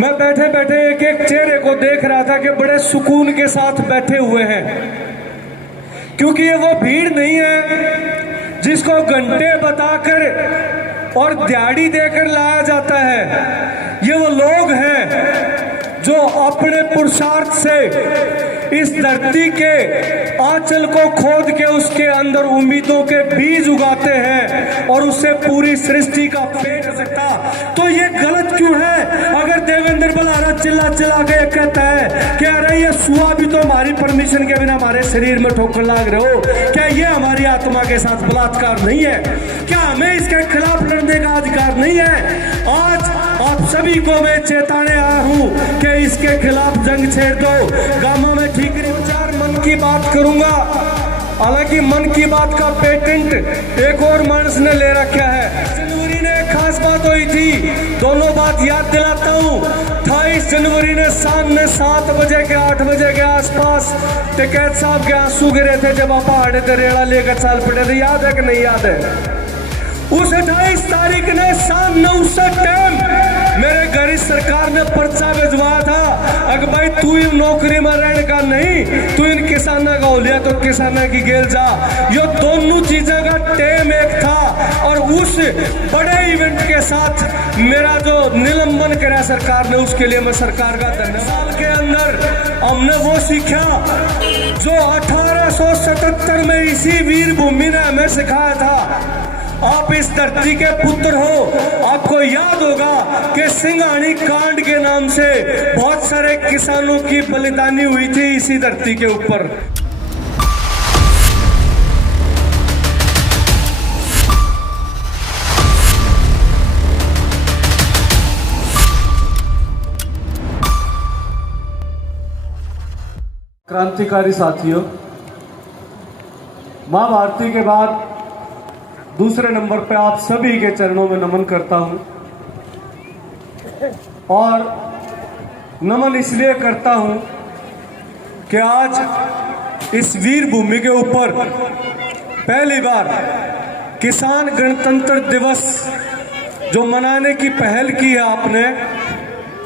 मैं बैठे बैठे एक एक चेहरे को देख रहा था कि बड़े सुकून के साथ बैठे हुए हैं, क्योंकि ये वो भीड़ नहीं है जिसको घंटे बताकर और दिहाड़ी देकर लाया जाता है। ये वो लोग हैं जो अपने पुरुषार्थ से इस धरती के आंचल को खोद के उसके अंदर उम्मीदों के बीज उगाते हैं और उससे पूरी सृष्टि का पेट सकता। तो ये गलत क्यों है? अगर देवेंद्र बलारा चिल्ला चिल्ला के कहता है कि अरे ये सुआ भी तो हमारी परमिशन के बिना हमारे शरीर में ठोकर लाग रहे हो, क्या ये हमारी आत्मा के साथ बलात्कार नहीं है? क्या हमें इसके खिलाफ लड़ने का अधिकार नहीं है? आज आप सभी को मैं चेताने आया हूं कि इसके खिलाफ जंग छेड़ दो। गांवों में ठीक विचार मन की बात करूंगा, हालांकि मन की बात का पेटेंट एक और मानस ने ले रखा है। जनवरी ने खास बात हुई थी, दोनों बात याद दिलाता हूँ। 28 जनवरी ने शाम में 7 बजे के 8 बजे के आसपास टिकैत साहब के आंसू गिरे थे जब आप पहाड़े से रेड़ा लेकर चल पड़े थे, याद है कि नहीं याद है? उस 28 तारीख ने शाम 9:60 टाइम मेरे घर इस सरकार ने पर्चा भिजवाया था, अगर भाई तू इन नौकरी में रहने का नहीं, तू इन किसानों का हो लिया तो किसानों की गेल जा। ये दोनों चीजों का टेम एक था और उस बड़े इवेंट के साथ मेरा जो निलंबन करा सरकार ने, उसके लिए मैं सरकार का धन्यवाद। साल के अंदर हमने वो सीखा जो 1877 में इसी वीर भूमि ने हमें सिखाया था। आप इस धरती के पुत्र हो, आपको याद होगा कि सिंघानी कांड के नाम से बहुत सारे किसानों की बलिदानी हुई थी इसी धरती के ऊपर। क्रांतिकारी साथियों, मां भारती के बाद दूसरे नंबर पे आप सभी के चरणों में नमन करता हूं, और नमन इसलिए करता हूं कि आज इस वीर भूमि के ऊपर पहली बार किसान गणतंत्र दिवस जो मनाने की पहल की है आपने,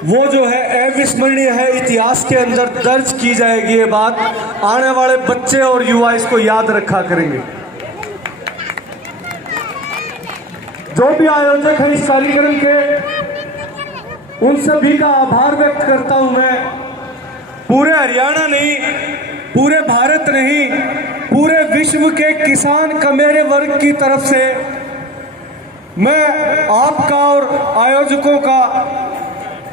वो जो है अविस्मरणीय है, इतिहास के अंदर दर्ज की जाएगी। ये बात आने वाले बच्चे और युवा इसको याद रखा करेंगे। जो भी आयोजक है इस कार्यक्रम के, उन सभी का आभार व्यक्त करता हूं मैं। पूरे हरियाणा नहीं, पूरे भारत नहीं, पूरे विश्व के किसान का मेरे वर्ग की तरफ से मैं आपका और आयोजकों का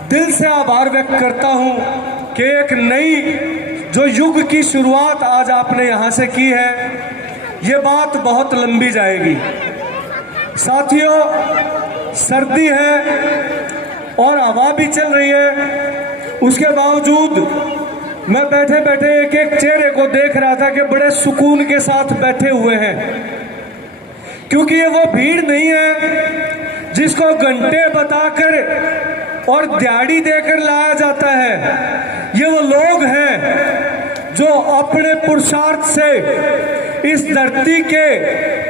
दिल से आभार व्यक्त करता हूं कि एक नई जो युग की शुरुआत आज आपने यहां से की है, ये बात बहुत लंबी जाएगी। साथियों, सर्दी है और हवा भी चल रही है, उसके बावजूद मैं बैठे बैठे एक एक चेहरे को देख रहा था कि बड़े सुकून के साथ बैठे हुए हैं, क्योंकि ये वो भीड़ नहीं है जिसको घंटे बताकर और दिहाड़ी देकर लाया जाता है। ये वो लोग हैं जो अपने पुरुषार्थ से इस धरती के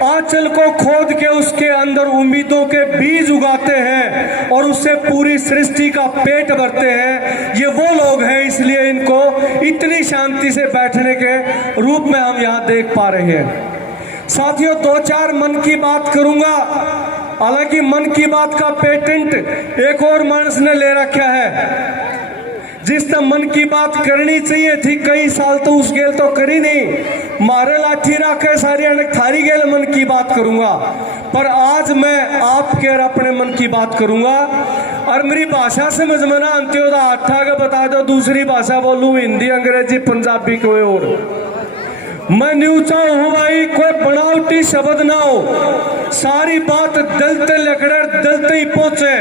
आंचल को खोद के उसके अंदर उम्मीदों के बीज उगाते हैं और उससे पूरी सृष्टि का पेट भरते हैं। ये वो लोग हैं, इसलिए इनको इतनी शांति से बैठने के रूप में हम यहाँ देख पा रहे हैं। साथियों, 2-4 मन की बात करूंगा, हालांकि मन की बात का पेटेंट एक और मानस ने ले रखा है। जिस तरह मन की बात करनी चाहिए थी, कई साल तो उस गेल तो करी नहीं, मारे लाठी रखे सारी अनेक थारी गेल मन की बात करूंगा, पर आज मैं आपके और अपने मन की बात करूंगा। और मेरी भाषा समझ में ना आती हो तो हाथा के बता दो, दूसरी भाषा बोलूं, हिंदी, अंग्रेजी, पंजाबी, कोई और। मैं न्यूचा हूं भाई, कोई बनावटी शब्द ना हो, सारी बात दिल ते लकड़े दिल ते ही पहुंचे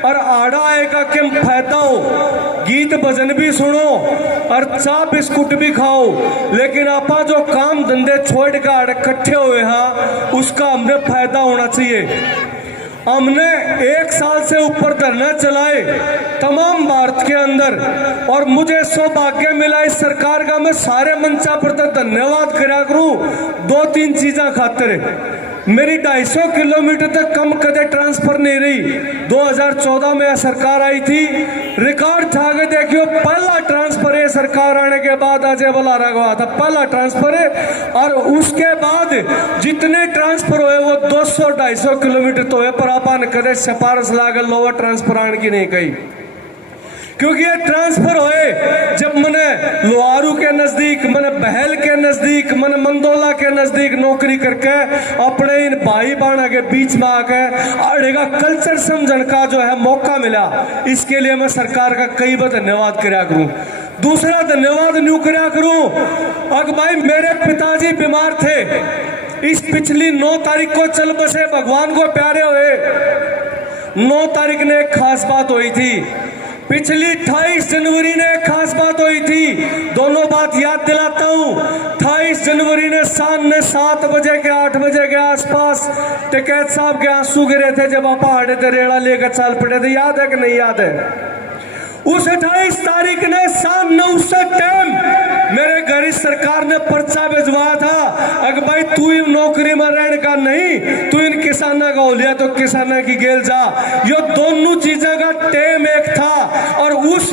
और आड़ा आएगा कि फायदा हो। गीत भजन भी सुनो और चाय बिस्कुट भी खाओ, लेकिन आपा जो काम धंधे छोड़ कर इकट्ठे हुए हैं उसका हमने फायदा होना चाहिए। हमने 1 साल से ऊपर धरना चलाए तमाम भारत के अंदर, और मुझे सौभाग्य मिला इस सरकार का, मैं सारे मंचा पर तो धन्यवाद करा करूं 2-3 चीजा खातिर। मेरी 250 किलोमीटर तक कम कदे ट्रांसफर नहीं रही। 2014 में सरकार आई थी, रिकॉर्ड अजय बलारा को आया था, पहला ट्रांसफर है। और उसके बाद जितने ट्रांसफर हुए वो 200-250 किलोमीटर तो है, पर अपन कदे सिफारिश लागल लोअर ट्रांसफर आने की नहीं कही, क्योंकि ये ट्रांसफर हुए जब मैंने लोहारू के नजदीक, मैंने बहल के नजदीक, मैंने मंदोला के नजदीक नौकरी करके अपने इन भाई बहना के बीच में आके आड़े का कल्चर समझने का जो है मौका मिला, इसके लिए मैं सरकार का कई बार धन्यवाद कराया करूं। दूसरा धन्यवाद न्यू कराया करूं, अग भाई मेरे पिताजी बीमार थे, इस पिछली 9 तारीख को चल बसे, भगवान को प्यारे हुए। 9 तारीख ने एक खास बात हुई थी, पिछली 28 जनवरी ने एक खास बात हुई थी। दोनों बात याद दिलाता हूं। 28 जनवरी ने शाम में 7 बजे के 8 बजे के आसपास टिकैत साहब के आंसू गिरे थे जब आप हाड़े थे, रेड़ा लेकर चाल पड़े थे, याद है कि नहीं याद है? उस 28 तारीख ने शाम 9 से टाइम मेरे घर इस सरकार ने पर्चा भिजवाया था, अगर भाई तू इन नौकरी में रहने का नहीं, तू इन किसाना का हो लिया तो किसाना की गेल जा। यो दोनों चीजों का टेम एक था। और उस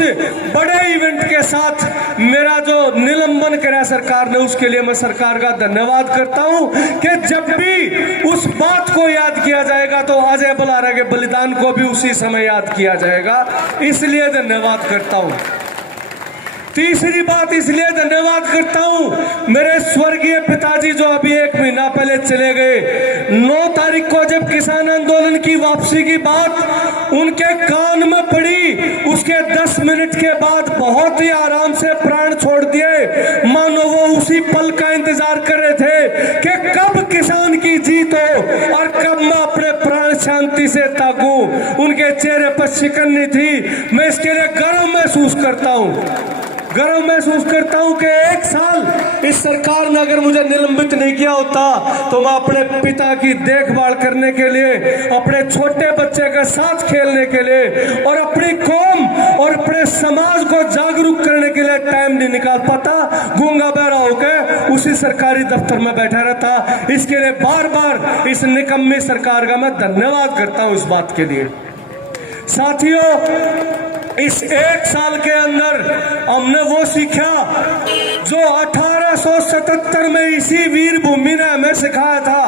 बड़े इवेंट के साथ मेरा जो निलंबन करा सरकार ने, उसके लिए मैं सरकार का धन्यवाद करता हूं कि जब भी उस बात को याद किया जाएगा तो अजय बलारा के बलिदान को भी उसी समय याद किया जाएगा, इसलिए धन्यवाद करता हूं। तीसरी बात इसलिए धन्यवाद करता हूं, मेरे स्वर्गीय पिताजी जो अभी 1 महीना पहले चले गए। 9 तारीख को जब किसान आंदोलन की वापसी की बात उनके कान में पड़ी, उसके 10 मिनट के बाद बहुत ही आराम से प्राण छोड़ दिए, मानो वो उसी पल का इंतजार कर रहे थे कि कब किसान की जीत हो और कब मैं अपने प्राण शांति से ताकूं। उनके चेहरे पर शिकन नहीं थी। मैं इसके लिए गर्व महसूस करता हूं, गर्व महसूस करता हूं कि 1 साल इस सरकार ने अगर मुझे निलंबित नहीं किया होता तो मैं अपने पिता की देखभाल करने के लिए, अपने छोटे बच्चे के साथ खेलने के लिए और अपनी कौम और अपने समाज को जागरूक करने के लिए टाइम नहीं निकाल पाता, गूंगा बहरा होकर उसी सरकारी दफ्तर में बैठा रहता। इसके लिए बार बार इस निकम्मी सरकार का मैं धन्यवाद करता हूं इस बात के लिए। साथियों, इस 1 साल के अंदर हमने वो सीखा जो 1877 में इसी वीर भूमि ने हमें सिखाया था।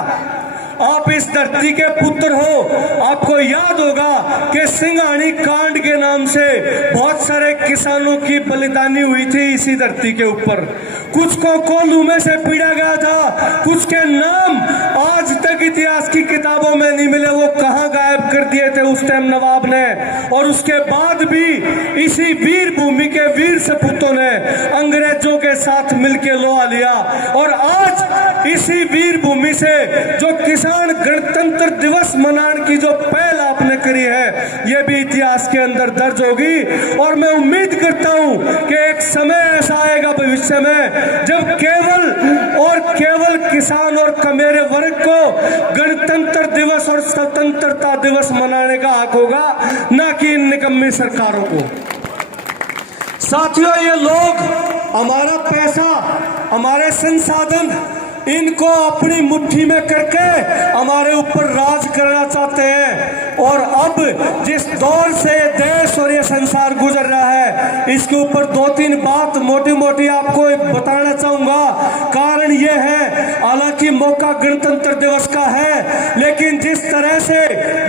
आप इस धरती के पुत्र हो, आपको याद होगा कि सिंघानी कांड के नाम से बहुत सारे किसानों की बलिदानी हुई थी इसी धरती के ऊपर। कुछ को कोल्हू में से पीड़ा गया था, कुछ के नाम आज तक इतिहास की किताबों में नहीं मिले, वो कहां गायब कर दिए थे उस टाइम नवाब ने। और उसके बाद भी इसी वीर भूमि के वीर सपूतों ने अंग्रेजों के साथ मिलकर लोहा लिया। और आज इसी वीर भूमि से जो किसान गणतंत्र दिवस मनाने की जो पहल आपने करी है, यह भी इतिहास के अंदर दर्ज होगी। और मैं उम्मीद करता हूं कि एक समय ऐसा आएगा भविष्य में जब केवल किसान और कमेरे वर्ग को गणतंत्र दिवस और स्वतंत्रता दिवस मनाने का हक होगा, न कि इन निकम्मी सरकारों को। साथियों, ये लोग हमारा पैसा, हमारे संसाधन, इनको अपनी मुट्ठी में करके हमारे ऊपर राज करना चाहते हैं। और अब जिस दौर से देश और ये संसार गुजर रहा है, इसके ऊपर 2-3 बात मोटी मोटी आपको बताना चाहूंगा। कारण ये है, हालांकि मौका गणतंत्र दिवस का है, लेकिन जिस तरह से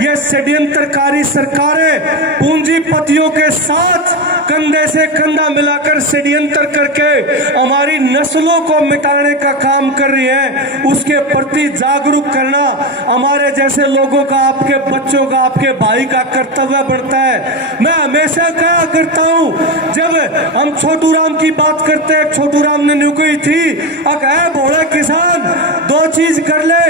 ये षड्यंत्रकारी सरकारें पूंजीपतियों के साथ कंधे से कंधा मिलाकर षड्यंत्र करके हमारी नस्लों को मिटाने का काम कर रही है, उसके प्रति जागरूक करना हमारे जैसे लोगों का, आपके बच्चों का, आपके भाई का कर्तव्य बनता है। मैं हमेशा कहा करता हूं, जब हम छोटू राम की बात करते हैं, छोटू राम ने न्यू कही थी, अगर भोला किसान 2 चीज कर ले,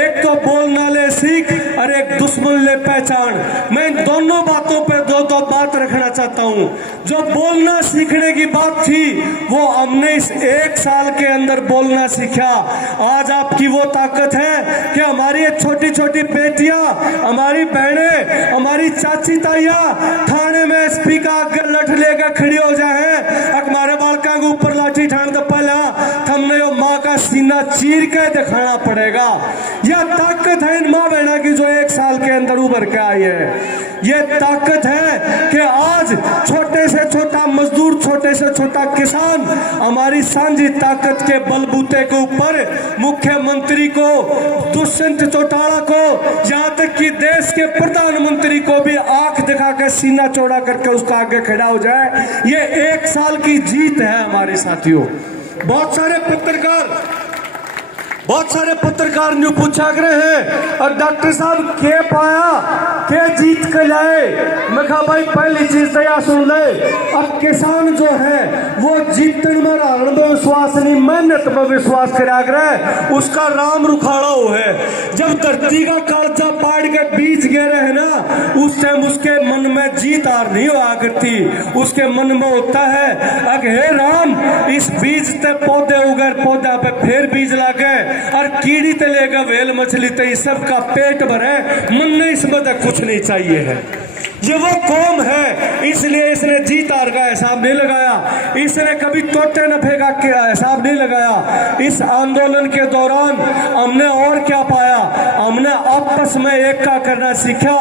एक तो बोलना ले सीख और एक दुश्मन ले पहचान। मैं इन दोनों बातों पर दो बात रखना चाहता हूं। जो बोलना सीखने की बात थी, वो हमने इस 1 साल के अंदर बोलना सीखा। आज आपकी वो ताकत है कि हमारी छोटी छोटी बेटियां, हमारी बहनें, हमारी चाची ताइयां थाने में एसपी का लठ लेकर खड़ी हो जाए, हमारे बालका के ऊपर लाठी ठान तो पहला हमने वो माँ का सीना चीर के दिखाना पड़ेगा। यह ताकत है इन माँ बहना की जो 1 साल के अंदर उभर के आई है। ये ताकत है कि आज छोटे से छोटा मजदूर, छोटे छोटे से छोटा किसान हमारी सांझी ताकत के बलबूते के ऊपर मुख्यमंत्री को, दुष्यंत चौटाला को, यहाँ तक कि देश के प्रधानमंत्री को भी आंख दिखा कर सीना चौड़ा करके उसका आगे खड़ा हो जाए। ये 1 साल की जीत है हमारे साथियों। बहुत सारे पत्रकार ने पूछा कर हैं और डॉक्टर साहब के पाया के जीत के लाए। मैं कहा भाई पहली चीज तो यह सुन ले, अब किसान जो है वो जीतन में हारण में विश्वास नहीं, मेहनत में विश्वास करा कर उसका राम रुखाड़ा हो है। जब धरती का कालजा पाड़ के बीज गिरे है ना, उस टाइम उसके मन में जीत हार नहीं हुआ करती। उसके मन में होता है अग हे राम, इस बीज ते पौधे उगर, पौधा पे फिर बीज लागे और कीड़ी ते लेगा वेल मछली ते सबका पेट भरे, मन में इसमें तक कुछ नहीं चाहिए है। ये वो कौम है, इसलिए इसने जीत हार का हिसाब नहीं लगाया, इसने कभी तोटे नफे का हिसाब नहीं लगाया। इस आंदोलन के दौरान हमने और क्या पाया, हमने आपस में एकता करना सीखा।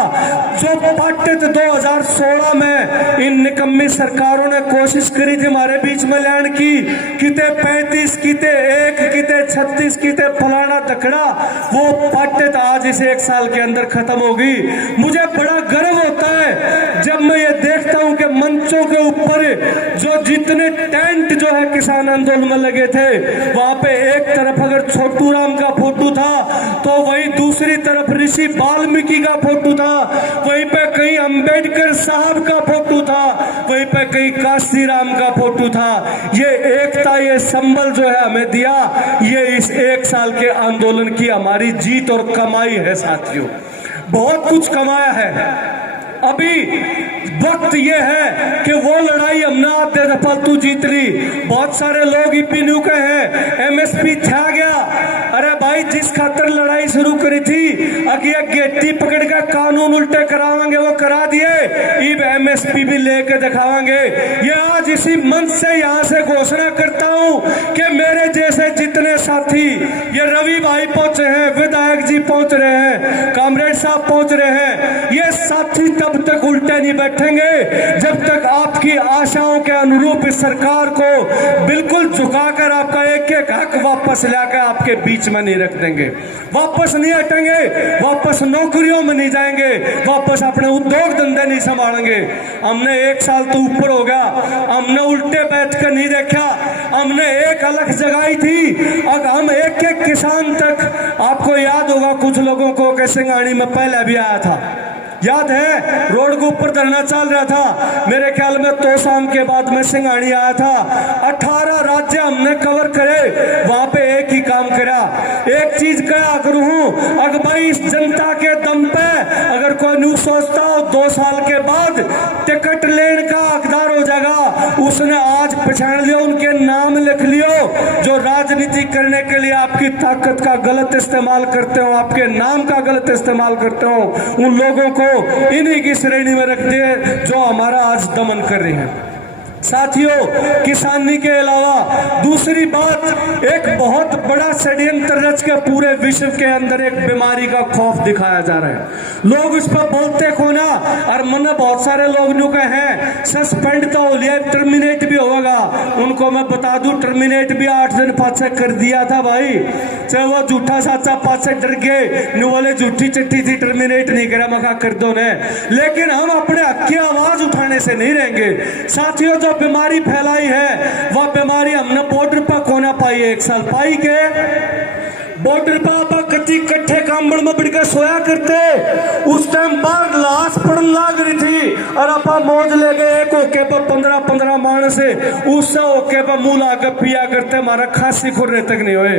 जो पाटित 2016 में इन निकम्मी सरकारों ने कोशिश करी थी हमारे बीच में लाने की, किते 35, किते 1, किते 36, किते फलाना तकड़ा, वो पाटित आज इस 1 साल के अंदर खत्म होगी। मुझे बड़ा गर्व होता है जब मैं ये देखता हूं कि मंचों के ऊपर जो जितने टेंट जो है किसान आंदोलन में लगे थे, वहां पे एक तरफ अगर छोटू राम का फोटो था तो वही दूसरी तरफ ऋषि वाल्मीकि का फोटो था, वहीं पे कहीं अंबेडकर साहब का फोटो था, वहीं पे कहीं काशी राम का फोटो था। ये एकता, ये संबल जो है हमें दिया, ये इस 1 साल के आंदोलन की हमारी जीत और कमाई है साथियों। बहुत कुछ कमाया है। अभी वक्त ये है कि वो लड़ाई हमने आधे दफा तू जीत ली। बहुत सारे लोग ईपीन्यू के हैं एमएसपी छा गया। अरे भाई, जिस खातर लड़ाई शुरू करी थी, अगर गेटी पकड़ कर कानून उल्टे करावांगे वो करा दिए, इब एमएसपी भी लेके दिखावांगे। ये आज इसी मंच से यहाँ से घोषणा करता हूँ कि मेरे जैसे जितने साथी, ये रवि भाई पहुंचे हैं, विधायक जी पहुंच रहे हैं, कामरेड साहब पहुंच रहे हैं, ये साथी तब तक उल्टे नहीं बैठेंगे जब तक आपकी आशाओं के अनुरूप इस सरकार को बिल्कुल झुकाकर आपका एक एक हक वापस लाकर आपके बीच में नहीं रख देंगे। वापस नहीं हटेंगे, वापस नौकरियों में नहीं जाएंगे, वापस अपने उद्योग धंधे नहीं संभालेंगे। हमने 1 साल तो ऊपर हो गया, हमने उल्टे बैठकर नहीं देखा, हमने एक अलग जगाई थी। अब हम एक एक किसान तक, आपको याद होगा कुछ लोगों को कि सिंगाड़ी में पहले भी आया था, याद है, रोड के ऊपर धरना चल रहा था। मेरे ख्याल में तोशाम के बाद में सिंगाड़ी आया था। 18 राज्य हमने कवर करे, वहां पे एक ही काम करा, एक चीज कहा करूं, अगर भाई इस जनता के दम पे अगर कोई न्यू सोचता हो 2 साल के बाद टिकट लेने का हकदार हो जाएगा, उसने आज पहचान लिया, उनके नाम लिख लियो जो राजनीति करने के लिए आपकी ताकत का गलत इस्तेमाल करते हो, आपके नाम का गलत इस्तेमाल करते हो। उन लोगों को इन्हीं की श्रेणी में रख दे जो हमारा आज दमन कर रहे हैं। साथियों, किसानी के अलावा दूसरी बात, एक बहुत बड़ा षड्यंत्र रच के पूरे विश्व के अंदर एक बीमारी का खौफ दिखाया जा रहा है। लोग इस पर बोलते को ना, और मन बहुत सारे लोग नु के हैं सस्पेंड तो हो लिया, टर्मिनेट भी होगा। उनको मैं बता दूं, टर्मिनेट भी 8 दिन पाछे कर दिया था भाई। चाहे वो झूठा साचा पाछे डर गए, नु बोले झूठी चिट्ठी थी, टर्मिनेट नहीं करा, मखा कर दो ने। लेकिन हम अपने हक की आवाज उठाने से नहीं रहेंगे साथियों। जो बीमारी फैलाई है वह बीमारी हमने बॉर्डर पर कोना पाई है। 1 साल पाई के बॉर्डर पर आप कच्ची कट्ठे कांबड़ में बिड़कर सोया करते, उस टाइम बाहर लाश पड़न लाग रही थी और आप मौज ले गए। एक ओके पर 15-15 मानस से उससे ओके पर मुंह लाकर पिया करते, हमारा खांसी खुरने तक नहीं हुए।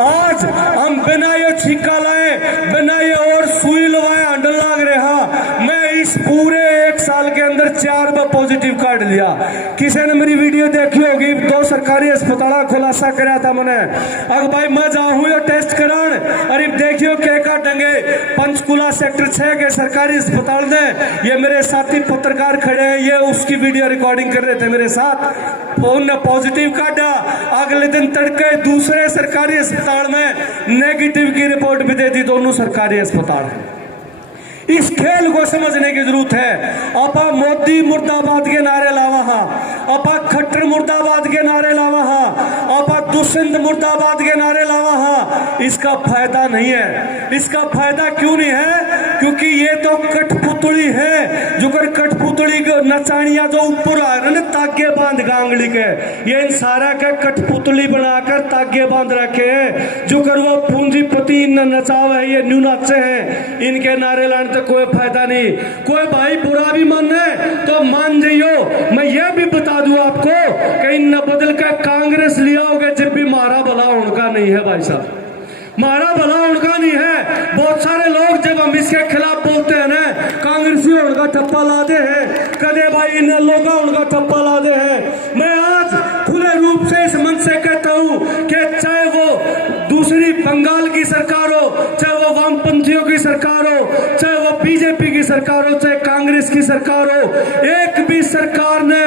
आज हम बिना ये छीका लाए, बिना ये और सुई लवाए हंडल लाग रहे। हाँ, मैं इस पूरे 1 साल के अंदर 4 बार पॉजिटिव कार्ड लिया। किसी ने मेरी वीडियो देखी होगी, 2 सरकारी अस्पताल खुलासा कराया था मैंने। अगर भाई मैं जाऊँ या टेस्ट करान, अरे देखियो क्या डंगे पंचकुला सेक्टर 6 के सरकारी अस्पताल में, ये मेरे साथी पत्रकार खड़े हैं, ये उसकी वीडियो रिकॉर्डिंग कर रहे थे मेरे साथ, उन्होंने पॉजिटिव काटा। अगले दिन तड़के दूसरे सरकारी अस्पताल में नेगेटिव की रिपोर्ट भी दे दी, दोनों सरकारी अस्पताल। इस खेल को समझने की जरूरत है। आपा मोदी मुर्दाबाद के नारे लावा, हाँ आपा खट्टर मुर्दाबाद के नारे लावा हा, आपा दुष्यंत मुर्दाबाद के नारे लावा हा। इसका फायदा नहीं है। इसका फायदा क्यों नहीं है? क्योंकि ये तो कठपुतली है, जो कर कठपुतली नचानिया जो ऊपर आ रहे ना तागे बांध गांगली के, ये इन सारा के कठपुतली बनाकर तागे बांध रखे हैं। जो कर वो पूंजीपति न नचाव है, ये न्यू नाचे हैं। इनके नारे लाने तो कोई फायदा नहीं। कोई भाई बुरा भी मान है तो मान जाइयो। मैं ये भी बता दूं आपको कि इन बदल का कांग्रेस लिया होगा, जब भी मारा भला उनका नहीं है भाई साहब, मारा भला उनका नहीं है। बहुत सारे लोग जब हम इसके खिलाफ बोलते हैं ना, कांग्रेसी उनका ठप्पा लाते हैं, कदे भाई इन लोगों उनका ठप्पा लाते हैं। मैं आज खुले रूप से इस मंच से कहता हूं कि चाहे वो दूसरी बंगाल की सरकार हो, चाहे वो वामपंथियों की सरकार हो, चाहे वो बीजेपी की सरकार हो, चाहे कांग्रेस की सरकार हो, एक भी सरकार ने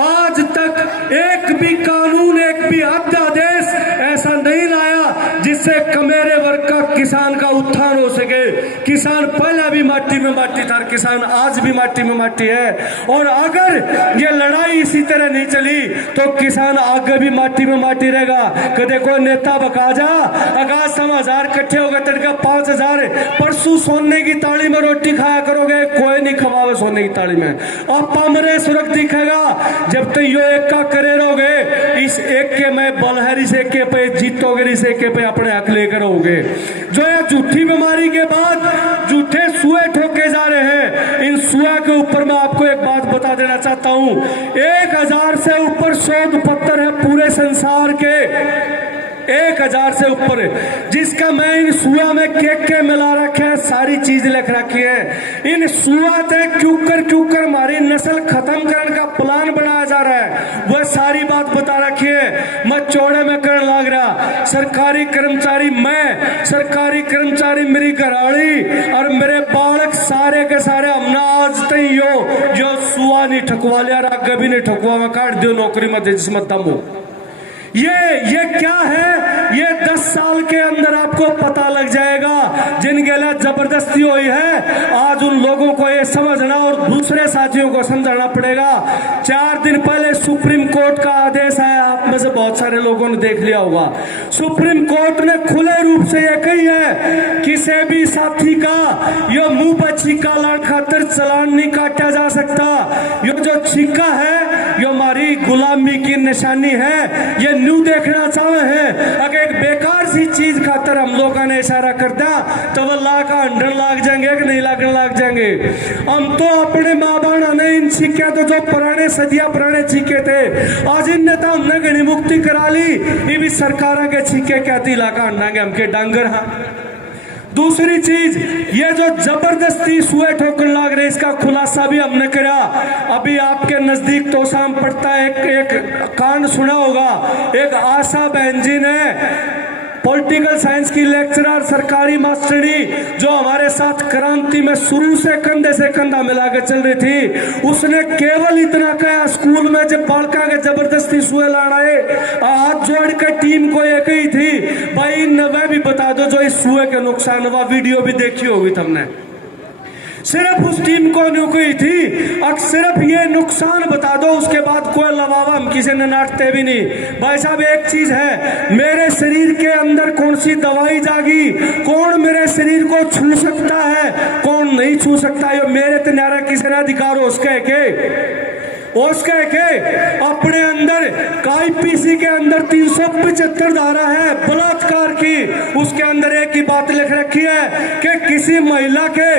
आज तक एक भी कानून, एक भी अध्यादेश ऐसा नहीं लाया जिससे कमेरे वर्ग का, किसान का उत्थान हो सके। किसान पहले भी माटी में माटी था, किसान आज भी माटी में माटी है। और अगर ये लड़ाई इसी तरह नहीं चली तो किसान आगे भी माटी में माटी रहेगा। कदे कोई नेता बका जा, अगर 1000 इकट्ठे हो गए, तड़का 5000 परसों सोने की ताली में रोटी खाया करोगे, कोई नहीं खवावे सोने की ताली में। और पामरे सुरख दिखेगा जब तक यो एक का करे रहोगे। इस एक के मैं बलहरी से के पे जीतोगे, इस एक के पे अपने हक लेकर रहोगे। जो ये झूठी बीमारी के बाद झूठे सुए ठोके जा रहे हैं, इन सुआ के ऊपर मैं आपको एक बात बता देना चाहता हूं। 1000 से ऊपर शोध पत्र है पूरे संसार के, 1000 से ऊपर, जिसका मैं इन सुआ में के मिला रखे है, सारी चीज लिख रखी है। इन सुआ से क्यूकर हमारी नस्ल खत्म करने का प्लान बनाया जा रहा है, वह सारी बात बता रखी है। मैं चौड़े में करने लग रहा। सरकारी कर्मचारी, मैं सरकारी कर्मचारी, मेरी घराड़ी और मेरे बालक सारे के सारे हमने आज तक जो सुआ नहीं ठकवा लिया, आगे भी नहीं ठकवा, मैं काट दियो नौकरी में जिसमें दम हो। ये क्या है? ये 10 साल के अंदर आपको पता लग जाएगा। जिनके लिए जबरदस्ती हुई है, आज उन लोगों को ये समझना और दूसरे साथियों को समझाना पड़ेगा। 4 दिन पहले सुप्रीम कोर्ट का आदेश आया, आप में से बहुत सारे लोगों ने देख लिया होगा। सुप्रीम कोर्ट ने खुले रूप से यह कही है, किसी भी साथी का यो मुंह पर छीका लाने खातिर चालान नहीं काटा जा सकता। यो जो छीका है यो हमारी गुलामी की निशानी है। ये न्यू देखना चाहे हैं, अगर एक बेकार सी चीज खातर हम लोगों ने इशारा कर दिया तो वह लाख अंडर लाग जाएंगे कि नहीं लगने लग जाएंगे। हम तो अपने माँ बाप ने इन सिक्के तो जो पुराने सदिया पुराने छीके थे, आज इन नेता हमने घनी मुक्ति करा ली। ये भी सरकार के छीके कहती इलाका अंडांगे हमके डांगर। हाँ, दूसरी चीज, ये जो जबरदस्ती सुए ठोकने लग रहे, इसका खुलासा भी हमने करा। अभी आपके नजदीक तो शाम पड़ता है, एक कांड सुना होगा। एक आशा बहन जी ने, पॉलिटिकल साइंस की लेक्चरर, सरकारी मास्टरी, जो हमारे साथ क्रांति में शुरू से कंधे से कंधा मिलाकर चल रही थी, उसने केवल इतना कहा स्कूल में जब बालका के जबरदस्ती सुए लड़ाए, हाथ जोड़ कर टीम को एक ही थी, भाई वह भी बता दो जो इस सुए के नुकसान हुआ। वीडियो भी देखी होगी तुमने। सिर्फ उस टीम को नुकी थी, अब सिर्फ ये नुकसान बता दो, उसके बाद कोई लवावा हम किसी ने नाटते भी नहीं। भाई साहब, एक चीज है, मेरे शरीर के अंदर कौन सी दवाई जागी, कौन मेरे शरीर को छू सकता है, कौन नहीं छू सकता, ये मेरे तनारा किसी ने अधिकार हो उसके अपने अंदर आईपीसी के अंदर 375 धारा है बलात्कार की। उसके अंदर एक ही बात लिख रखी है कि किसी महिला के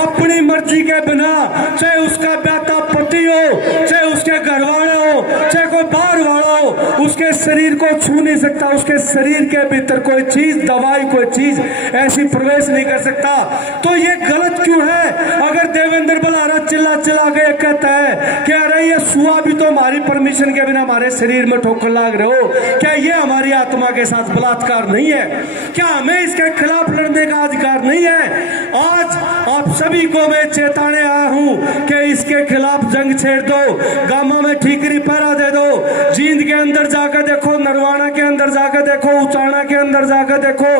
अपनी मर्जी के बिना, चाहे उसका बेटा पति हो, चाहे उसके घर वाले हो, चाहे कोई बाहर वाला हो, उसके शरीर को छू नहीं सकता। उसके शरीर के भीतर कोई चीज, दवाई, कोई चीज ऐसी प्रवेश नहीं कर सकता। तो ये गलत क्यों है? अगर देवेंद्र बलारा चिल्ला के कहता है कि अरे ये सुआ भी तो हमारी परमिशन के बिना हमारे शरीर में ठोकर लाग रहे हो, क्या ये हमारी आत्मा के साथ बलात्कार नहीं है? क्या हमें इसके खिलाफ लड़ने का अधिकार नहीं है? आज आप सभी को मैं चेताने आया हूं कि इसके खिलाफ जंग छेड़ दो, गामा में ठीकरी पहरा दे दो, जींद के अंदर जाकर देखो, नरवाना के अंदर जाकर देखो, उचाना के अंदर जाकर देखो,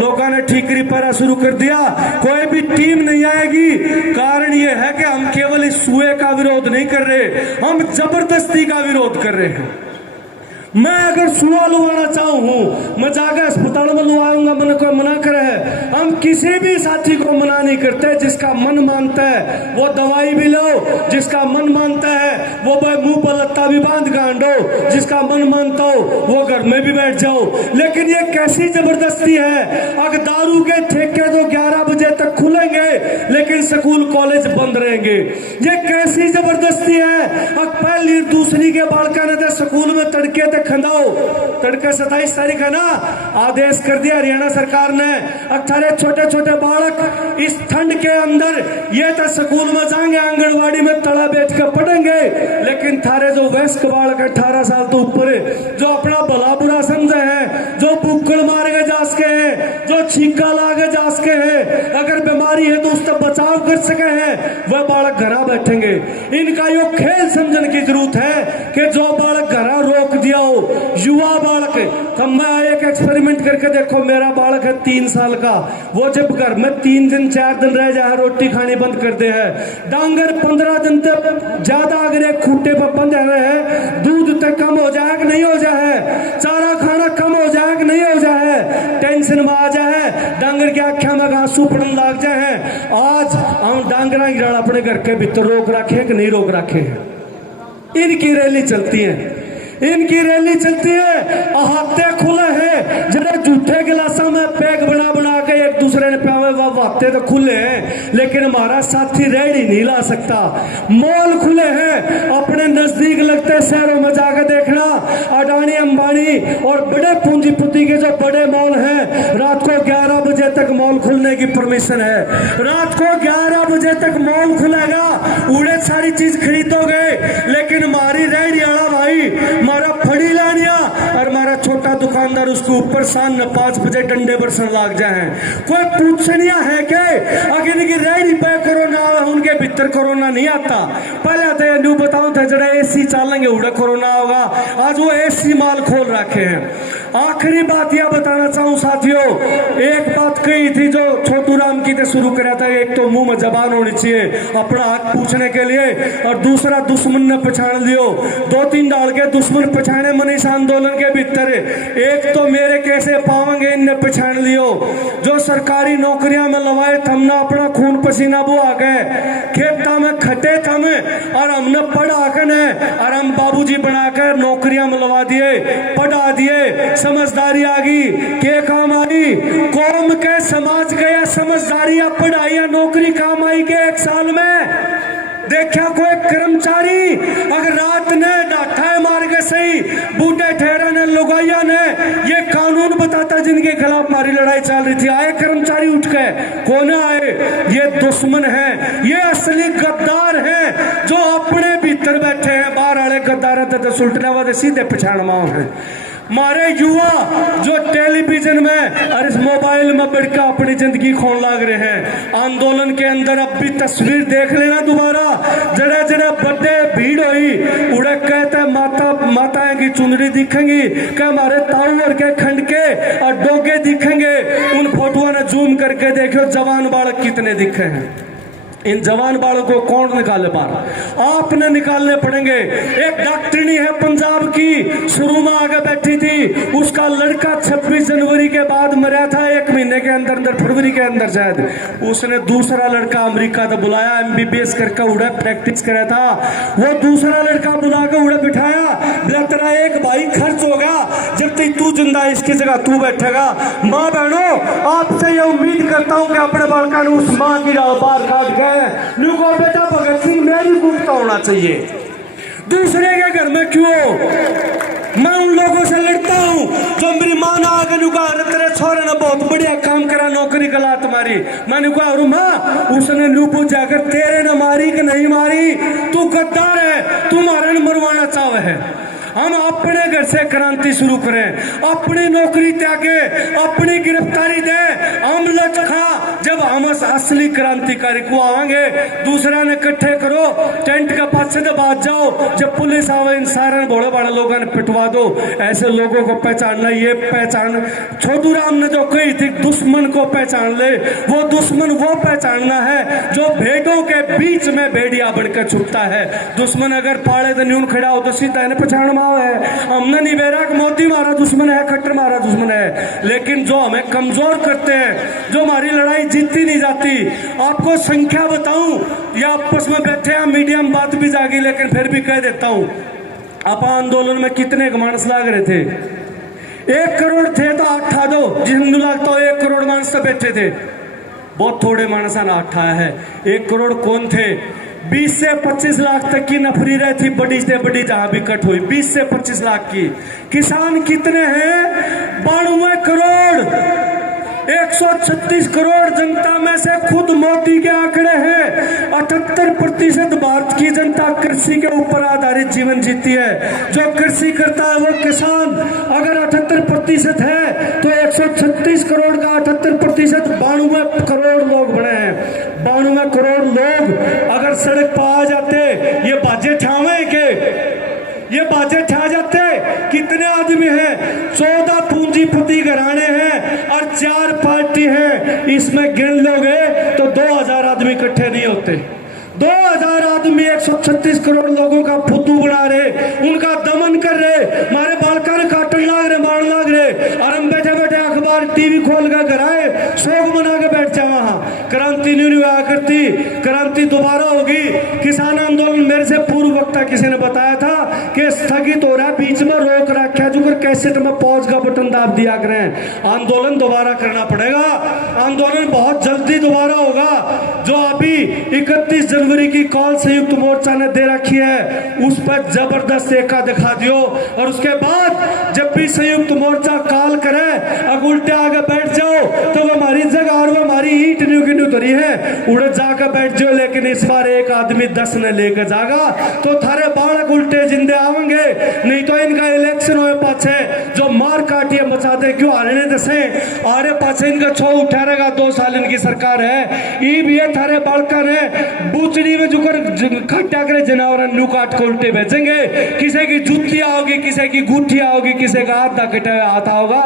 लोगों ने ठीकरी पैरा शुरू कर दिया, कोई भी टीम नहीं आएगी। कारण ये है कि हम केवल इस सुए का विरोध नहीं कर रहे, हम जबरदस्ती का विरोध कर रहे हैं। मैं अगर सुआ लुवाना चाहूँ, मैं जाकर अस्पताल में लुवाऊंगा, मन को मना करे है। हम किसी भी साथी को मना नहीं करते। जिसका मन मानता है वो दवाई भी लो, जिसका मन मानता है वो मुंह पर लत्ता भी बांध गांडो, जिसका मन मानता हो वो घर में भी बैठ जाओ। लेकिन ये कैसी जबरदस्ती है। अगर दारू के ठेके तो 11 बजे तक खुलेंगे लेकिन स्कूल कॉलेज बंद रहेंगे। ये कैसी जबरदस्ती है। अब पहली दूसरी के बालका ने स्कूल में तड़के खंडाओ, तड़के 27 तारीख है ना, आदेश कर दिया हरियाणा सरकार ने। 18 छोटे छोटे बालक इस ठंड के अंदर ये तो स्कूल में जाएंगे, आंगनवाड़ी में तड़ा बैठ कर पढ़ेंगे। लेकिन थारे जो वयस्क बालक 18 साल तो ऊपर जो अपना भला बुरा समझे हैं, जो बुक्कड़ मार के जा सके हैं, जो छीका ला के जा सके हैं, अगर बीमारी है तो उससे बचाव कर सके हैं, वह बालक घर बैठेंगे। इनका यो खेल समझने की जरूरत है कि जो बालक घर रोक दिया, युवा बालक। तब मैं एक एक्सपेरिमेंट करके देखो, मेरा बालक है 3 साल का, वो जब घर में 3 दिन 4 दिन रह जाए, रोटी खानी बंद कर दे है, डांगर 15 दिन तक ज्यादा अगर एक खूटे पर बंद है, दूध तक कम हो जाए कि नहीं हो जाए, चारा खाना कम हो जाए कि नहीं हो जाए, टेंशन में आ जाए, डांगर की आंखों में आंसू पड़ने लग जाए। आज हम डांगरा की अपने घर के भीतर रोक रखे कि नहीं रोक रखे हैं। इनकी रैली चलती है, इनकी रैली चलती है, अहाते खुले हैं। जरा झूठे गिलासा में पैक बना बना के एक दूसरे ने पियावे, वह हाथे तो खुले हैं लेकिन हमारा साथी रेडी नहीं ला सकता। मॉल खुले हैं, अपने नजदीक लगते शहरों में जाकर देखना, अडानी अंबानी और बड़े पूंजीपति के जो बड़े मॉल हैं, रात को 11 बजे तक मॉल खुलने की परमिशन है। रात को 11 बजे तक मॉल खुलेगा, उड़े सारी चीज खरीदोगे। लेकिन हमारी रेडी आला भाई, हमारा फड़ी लानिया और हमारा छोटा दुकानदार, उसके ऊपर शाम 5 बजे डंडे बरसन लाग जाए। कोई पूछनिया है क्या? अगर इनकी रेडी पे कोरोना, उनके भीतर कोरोना नहीं आता। पहले तो न्यू बताऊं था जरा एसी चालेंगे उड़ा कोरोना होगा, आज वो एसी माल खोल रखे हैं। आखिरी बात यह बताना चाहूं साथियों, एक बात कही थी जो छोटू राम की शुरू करा था, एक तो मुंह में जबान होनी चाहिए अपना हक पूछने के लिए, और दूसरा दुश्मन ने पछाड़ लियो। 2-3 डाल के दुश्मन पछाड़े मनीष आंदोलन के भीतर, एक तो मेरे कैसे पावेंगे इनने पछाड़ लियो। जो सरकारी नौकरियां में लवाए हमने अपना खून पसीना बुआ गए, खेता में खटे थम और हमने पढ़ा कर और हम बाबूजी बनाकर नौकरियां में लवा दिए, पढ़ा दिए, समझदारी आ गई। के काम आई? कौम के समाज गया समझदारी, पढ़ाई या नौकरी काम आई के 1 साल में देखा कोई कर्मचारी अगर रात ने डाठा है मार के सही, बूढ़े ठहरे ने लुगाइया ने, ये कानून बताता जिनके खिलाफ हमारी लड़ाई चल रही थी, आए कर्मचारी उठ के? कौन आए? ये दुश्मन है, ये असली गद्दार है जो अपने भीतर बैठे हैं। बाहर वाले गद्दार तो सुलटने वाले सीधे पछाड़ माओ है। हमारे युवा जो टेलीविजन में और इस मोबाइल में बढ़कर अपनी जिंदगी खोन लाग रहे हैं। आंदोलन के अंदर अब भी तस्वीर देख लेना दोबारा, जड़े जड़े बड़े भीड़ हुई, उड़े कहते माताएं की चुनरी दिखेंगी, कि हमारे ताऊर के खंड के और डोगे दिखेंगे। उन फोटोओं ने जूम करके देखो जवान बालक कितने दिखे हैं। इन जवान बालों को कौन निकाले बाहर? आपने निकालने पड़ेंगे। एक डॉक्टरनी है पंजाब की, शुरू में आगे बैठी थी, उसका लड़का 26 जनवरी के बाद मरा था, 1 महीने के अंदर फरवरी के अंदर शायद। उसने दूसरा लड़का अमेरिका तो बुलाया, MBBS करके उड़े प्रैक्टिस करा था, वो दूसरा लड़का बुला के उड़े बिठाया, बोला तेरा एक भाई खर्च होगा, जब तक तू जिंदा इसकी जगह तू बैठेगा। माँ बहनों, आपसे ये उम्मीद करता हूँ कि अपने बालका ने उस माँ की बाहर काट गए। बेटा भगत सिंह मेरी भूमिका होना चाहिए, दूसरे के घर में क्यों? मैं उन लोगों से लड़ता हूँ जो मेरी माँ ने आगे नुका, तेरे छोरे ने बहुत बढ़िया काम करा, नौकरी गला तुम्हारी। मैंने कहा माँ, उसने नू पूछा कर तेरे ने मारी कि नहीं मारी? तू गद्दार है, तू मारे मरवाना चाहे है। हम अपने घर से क्रांति शुरू करें, अपनी नौकरी त्यागे, अपनी गिरफ्तारी दे, अमलत खा, जब हम असली क्रांतिकारी को आएंगे। दूसरा ने इकट्ठे करो, टेंट का पाछे से बात जाओ, जब पुलिस आवे इन सारे बड़े बड़े लोगों ने पिटवा दो। ऐसे लोगों को पहचानना, ये पहचान छोटू राम ने जो कही थी, दुश्मन को पहचान ले, वो दुश्मन वो पहचानना है जो भेड़ों के बीच में भेड़िया बनकर छुपता है। दुश्मन अगर पाड़े तो न्यून खड़ा हो तो सीधा इन्हें पहचान माओ है। हमने नहीं बेरा कि मोदी हमारा दुश्मन है, खट्टर हमारा दुश्मन है, लेकिन जो हमें कमजोर करते हैं, जो हमारी लड़ाई जीती नहीं जाती। आपको संख्या बताऊं या आपस में बैठे हैं मीडिया में बात भी जागी, लेकिन फिर भी कह देता हूं, आप आंदोलन में कितने मानस लाग रहे थे? 1 करोड़ थे तो 8 था, दो जिन लगता हो 1 करोड़ मानस तो बैठे थे। बहुत थोड़े मानसा ना 8 है। 1 करोड़ कौन थे? 20 से 25 लाख तक की नफरी रही थी, बड़ी से बड़ी जहां भी कट हुई 20 से 25 लाख की। किसान कितने हैं? 92 करोड़। 136 करोड़ जनता में से खुद मोदी के आंकड़े हैं 78% भारत की जनता कृषि के ऊपर आधारित जीवन जीती है। जो कृषि करता है वो किसान। अगर 78% है तो 136 करोड़ का 78% 92 करोड़ लोग बने हैं। 92 करोड़ लोग अगर सड़क पर आ जाते, ये बाजे ठावे के, ये बाजे ठा जाते। कितने आदमी हैं? 14 पूंजीपति घराने हैं और 4 पार्टी हैं। इसमें गिन लोगे तो 2000 आदमी इकट्ठे नहीं होते। 2000 आदमी 136 करोड़ लोगों का फुद्दू बना रहे, उनका दमन कर रहे, हमारे बालका काटन लाग रहे, मारन लाग रहे, और हम बैठे बैठे अखबार टीवी खोल कर घर आए, शोक मना के बैठ जाए। वहां क्रांति नहीं हुआ करती, क्रांति दोबारा होगी। किसान आंदोलन मेरे से पूर्व वक्ता किसी ने बताया था कि स्थगित हो रहा है, बीच में रोक रखा, जो कैसेट में पॉज का बटन दाब दिया करें। आंदोलन दोबारा करना पड़ेगा, आंदोलन बहुत जल्दी दोबारा होगा। जो अभी 31 जनवरी की कॉल संयुक्त मोर्चा ने दे रखी है, उस पर जबरदस्त एका दिखा दियो, और उसके बाद जब भी संयुक्त मोर्चा कॉल करे, अब उल्टे आगे बैठ जाओ तो वो हमारी जगह और वो हमारी ईट न्यू की उतरी है, उड़े जाकर बैठ जाओ। लेकिन इस बार एक आदमी 10 ने लेकर जागा तो थारे बालक उल्टे जिंदे आवेंगे। नहीं तो इनका इलेक्शन होए पाछे जो मार काटिए मचा दे, क्यों आने दसे आरे पाछे इनका छो उठा रहेगा। 2 साल इनकी सरकार है, ई भी है थारे बालका ने बूचड़ी में जुकर खट्टा करे जनावर नू काट को उल्टे भेजेंगे। किसी की जूतियां होगी, किसी की गुठियां होगी, किसी का आधा कटा हुआ आता होगा।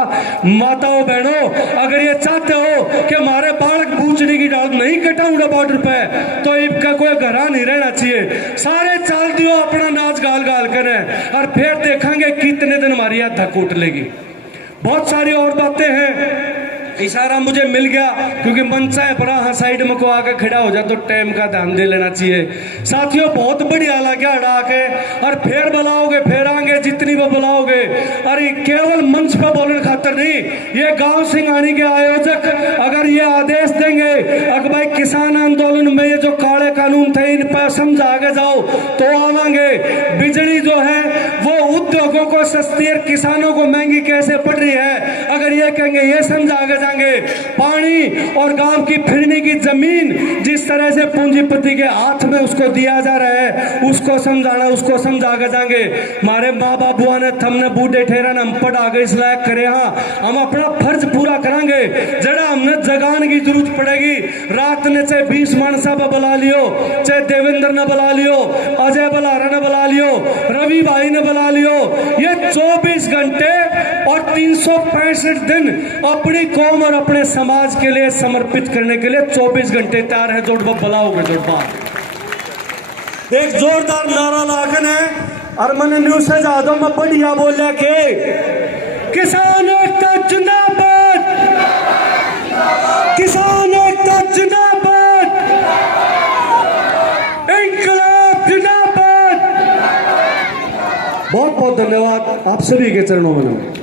माताओं बहनों, अगर ये चाहते हो कि हमारे बालक बूचड़ी की डाल नहीं कटाऊंगा बॉर्डर पे, तो इनका कोई घरा नहीं रहना चाहिए। सारे चाल दियो अपना नाच गाल गाल करें, और फिर देखेंगे कितने दिन हमारी हाथ धक उठ लेगी। बहुत सारी और बातें हैं। इशारा मुझे मिल गया क्योंकि मनसा है बड़ा, हाँ साइड में को आकर खड़ा हो जाए तो टाइम का ध्यान दे लेना चाहिए। साथियों बहुत बढ़िया लगा अड़ा के, और फिर बुलाओगे, फिर आएंगे जितनी वो बुलाओगे। अरे केवल मंच पर बोलने खातर नहीं, ये गांव सिंघानी के आयोजक अगर ये आदेश देंगे अगर भाई किसान आंदोलन में ये जो काले कानून थे इन पर समझा के जाओ तो आवांगे। बिजली जो है वो उद्योगों को सस्ती और किसानों को महंगी कैसे पड़ रही है, अगर ये कहेंगे ये समझा के जाएंगे। पानी और गांव की फिरनी की जमीन जिस तरह से पूंजीपति के हाथ में उसको दिया जा रहा है, उसको समझाना, उसको समझा के जाएंगे। हमारे माँ बाबुआ ने हमने बूढ़े ठहरा हम पढ़ा गए इस लायक करे, हाँ हम अपना फर्ज पूरा करेंगे। जरा हमने जगाने की जरूरत पड़ेगी। रात ने चाहे 20 मानसा बुला लियो, चाहे देवेंद्र ने बुला लियो, अजय बलारा ने बुला लियो, रवि भाई ने बुला लियो, ये 24 घंटे और 365 दिन अपनी कौम और अपने समाज के लिए समर्पित करने के लिए 24 घंटे तैयार है। जोड़बा बुलाओगे जोड़बा एक जोरदार नारा लागन है, और मैंने न्यूज से ज्यादा में बढ़िया बोला के किसान एकता जिंदाबाद, किसान एकता जिंदाबाद, इंकलाब जिंदाबाद। बहुत बहुत धन्यवाद आप सभी के चरणों में।